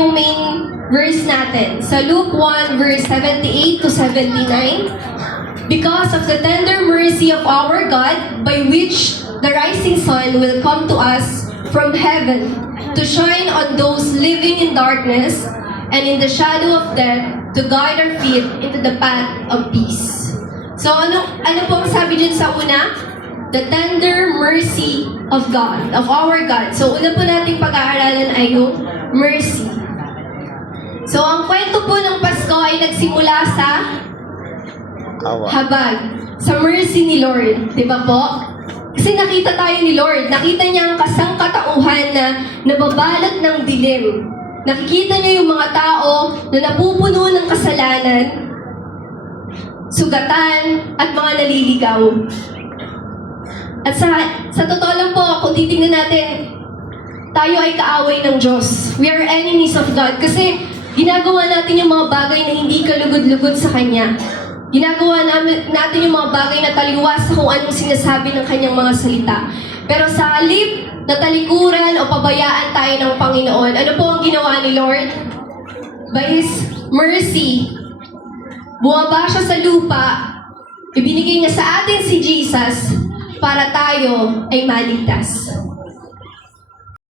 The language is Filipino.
yung main verse natin. Sa Luke 1 verse 78 to 79. Because of the tender mercy of our God, by which the rising sun will come to us from heaven, to shine on those living in darkness and in the shadow of death, to guide our feet into the path of peace. So ano po ang sabi dyan sa una? The tender mercy of God, of our God. So una po nating pag-aaralan ay yung mercy. So ang kwento po ng Pasko ay nagsimula sa habag, sa mercy ni Lord. Di ba po? Kasi nakita tayo ni Lord. Nakita niya ang kasangkatauhan na nababalot ng dilim. Nakikita niya yung mga tao na napupuno ng kasalanan, sugatan, at mga naliligaw. At sa totoo lang po, kung titingnan natin, tayo ay kaaway ng Diyos. We are enemies of God kasi ginagawa natin yung mga bagay na hindi kalugod-lugod sa Kanya. Ginagawa natin yung mga bagay na taliwas sa kung anong sinasabi ng Kanyang mga salita. Pero sa halip na talikuran o pabayaan tayo ng Panginoon, ano po ang ginawa ni Lord? By His mercy, bumaba siya sa lupa, ibinigay niya sa atin si Jesus para tayo ay maligtas.